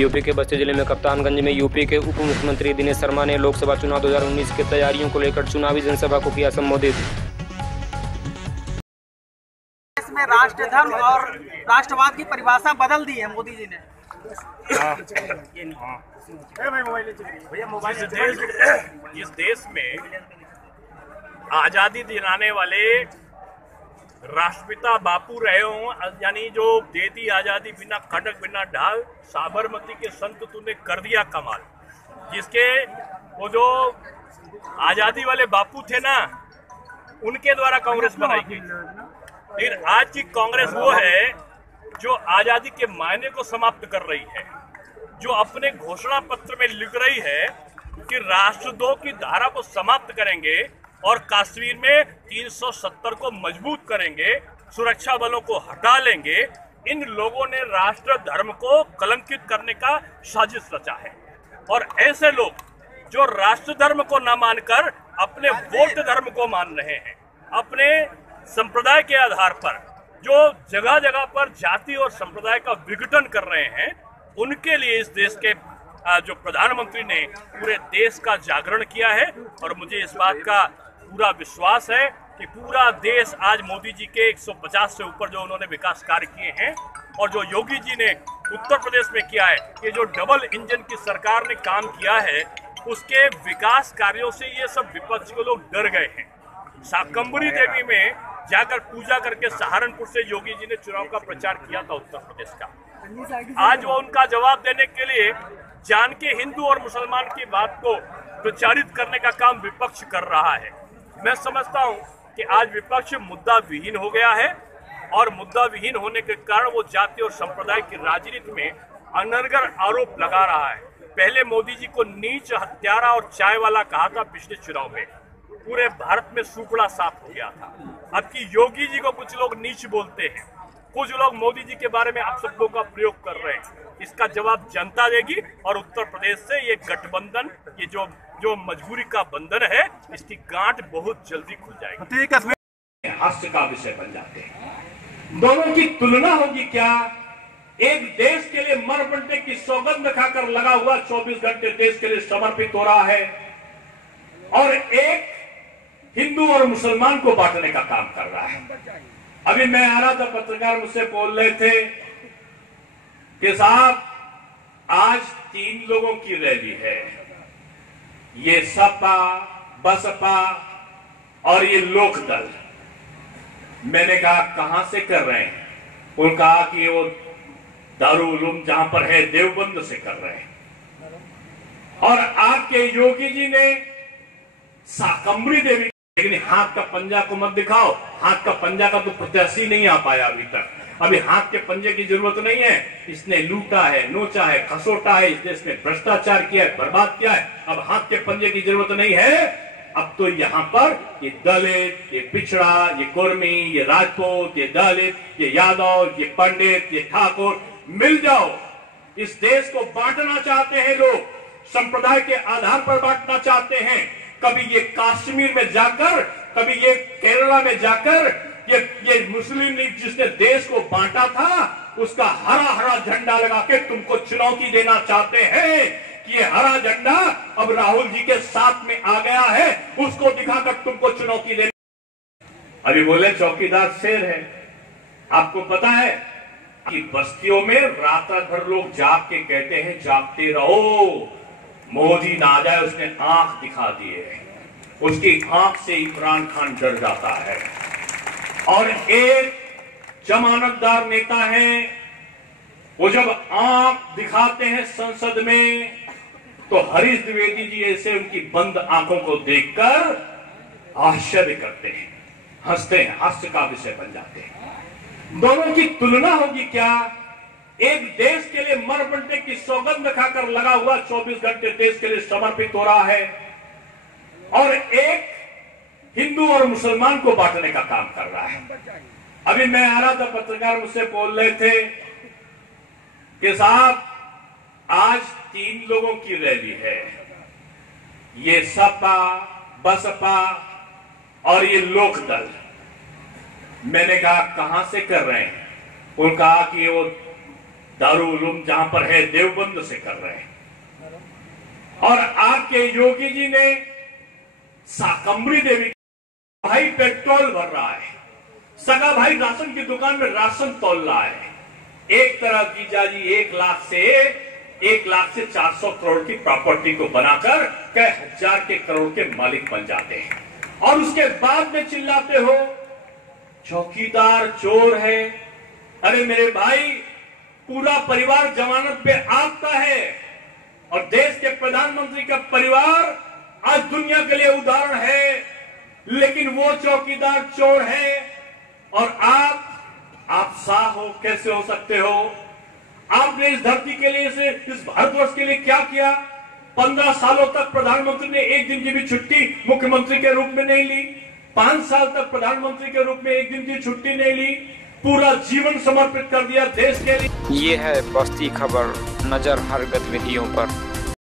UP के बस्ती जिले में कप्तानगंज में यूपी के उप मुख्यमंत्री दिनेश शर्मा ने लोकसभा चुनाव 2019 की तैयारियों को लेकर चुनावी जनसभा को किया संबोधित। इसमें राष्ट्र धर्म और राष्ट्रवाद की परिभाषा बदल दी है मोदी जी ने। इस देश में आजादी दिलाने वाले राष्ट्रपिता बापू रहे हों, यानी जो दे दी आजादी बिना खटक बिना ढाल, साबरमती के संत तूने कर दिया कमाल, जिसके वो जो आजादी वाले बापू थे ना, उनके द्वारा कांग्रेस बनाई गई। लेकिन आज की कांग्रेस वो है जो आजादी के मायने को समाप्त कर रही है, जो अपने घोषणा पत्र में लिख रही है कि राष्ट्रद्रोह की धारा को समाप्त करेंगे और कश्मीर में 370 को मजबूत करेंगे, सुरक्षा बलों को हटा लेंगे। इन लोगों ने राष्ट्र धर्म को कलंकित करने का साजिश रचा है। और ऐसे लोग जो राष्ट्र धर्म को न मानकर अपने वोट धर्म को मान रहे हैं, अपने संप्रदाय के आधार पर जो जगह जगह पर जाति और संप्रदाय का विघटन कर रहे हैं, उनके लिए इस देश के जो प्रधानमंत्री ने पूरे देश का जागरण किया है। और मुझे इस बात का पूरा विश्वास है कि पूरा देश आज मोदी जी के 150 से ऊपर जो उन्होंने विकास कार्य किए हैं और जो योगी जी ने उत्तर प्रदेश में किया है, ये जो डबल इंजन की सरकार ने काम किया है, उसके विकास कार्यों से ये सब विपक्ष के लोग डर गए हैं। शाकंभरी देवी में जाकर पूजा करके सहारनपुर से योगी जी ने चुनाव का प्रचार किया था उत्तर प्रदेश का। आज वो उनका जवाब देने के लिए जान के हिंदू और मुसलमान की बात को प्रचारित करने का काम विपक्ष कर रहा है। मैं समझता हूं कि आज विपक्ष मुद्दा विहीन हो गया है और मुद्दा विहीन होने के कारण वो जाति और संप्रदाय की राजनीति में अनर्गल आरोप लगा रहा है। पहले मोदी जी को नीच, हत्यारा और चाय वाला कहा था, पिछले चुनाव में पूरे भारत में सूखड़ा साफ हो गया था। अब की योगी जी को कुछ लोग नीच बोलते हैं, कुछ लोग मोदी जी के बारे में आप शब्दों का प्रयोग कर रहे हैं। इसका जवाब जनता देगी और उत्तर प्रदेश से ये गठबंधन, ये जो मजबूरी का बंधन है, इसकी गांठ बहुत जल्दी खुल जाएगी। हास्य का विषय बन जाते हैं। दोनों की तुलना होगी क्या? एक देश के लिए मर मिटने की सौगंध खाकर लगा हुआ 24 घंटे देश के लिए समर्पित हो रहा है, और एक हिंदू और मुसलमान को बांटने का काम कर रहा है। अभी मैं आ रहा था, पत्रकार मुझसे बोल रहे थे कि साहब आज 3 लोगों की रैली है, ये सपा, बसपा और ये लोकदल। मैंने कहा कहां से कर रहे हैं? उन्होंने कहा कि वो दारुल उलूम जहां पर है देवबंद से कर रहे हैं। और आपके योगी जी ने शाकंभरी देवी, लेकिन हाथ का पंजा को मत दिखाओ। हाथ का पंजा का तो प्रत्याशी नहीं आ पाया अभी तक। अभी हाथ के पंजे की जरूरत नहीं है। इसने लूटा है, नोचा है, खसोटा है, इस देश में भ्रष्टाचार किया है, बर्बाद किया है। अब हाथ के पंजे की जरूरत नहीं है। अब तो यहाँ पर ये दलित, ये पिछड़ा, ये कुर्मी, ये राजपूत, ये दलित, ये यादव, ये पंडित, ये ठाकुर, मिल जाओ। इस देश को बांटना चाहते हैं लोग, संप्रदाय के आधार पर बांटना चाहते हैं। कभी ये कश्मीर में जाकर, कभी ये केरला में जाकर, ये मुस्लिम लीग जिसने देश को बांटा था, उसका हरा हरा झंडा लगा के तुमको चुनौती देना चाहते हैं कि ये हरा झंडा अब राहुल जी के साथ में आ गया है, उसको दिखाकर तुमको चुनौती देना। अभी बोले चौकीदार शेर है। आपको पता है कि बस्तियों में रात भर लोग जाग के कहते हैं जागते रहो, मोदी ना आ जाए। उसने आंख दिखा दी है, उसकी आंख से इमरान खान डर जाता है। और एक जमानतदार नेता है, वो जब आंख दिखाते हैं संसद में तो हरीश द्विवेदी जी ऐसे उनकी बंद आंखों को देखकर आश्चर्य करते हैं, हंसते हैं, हास्य का विषय बन जाते हैं। दोनों की तुलना होगी क्या? एक देश के लिए मर मिटने की सौगंध खाकर लगा हुआ 24 घंटे देश के लिए समर्पित हो रहा है, और एक हिंदू और मुसलमान को बांटने का काम कर रहा है। अभी मैं आ रहा था, पत्रकार मुझसे बोल रहे थे कि साहब आज 3 लोगों की रैली है, ये सपा, बसपा और ये लोकदल। मैंने कहा कहां से कर रहे हैं? उन्होंने कहा कि वो दारुल उलूम जहां पर है देवबंद से कर रहे हैं। और आपके योगी जी ने साकंबरी देवी भाई पेट्रोल भर रहा है, सगा भाई राशन की दुकान में राशन तोल रहा है। एक तरह की जाजी 1 लाख से 400 करोड़ की प्रॉपर्टी को बनाकर कई हजार के करोड़ के मालिक बन जाते हैं, और उसके बाद में चिल्लाते हो चौकीदार चोर है। अरे मेरे भाई, पूरा परिवार जमानत पे आपका है, और देश के प्रधानमंत्री का परिवार आज दुनिया के लिए उदाहरण है, लेकिन वो चौकीदार चोर है और आप साह हो। कैसे हो सकते हो? आपने इस धरती के लिए, इस भारतवर्ष के लिए क्या किया? 15 सालों तक प्रधानमंत्री ने एक दिन की भी छुट्टी मुख्यमंत्री के रूप में नहीं ली। 5 साल तक प्रधानमंत्री के रूप में एक दिन की छुट्टी नहीं ली। पूरा जीवन समर्पित कर दिया देश के लिए। ये है बस्ती खबर, नजर हर गतिविधियों पर।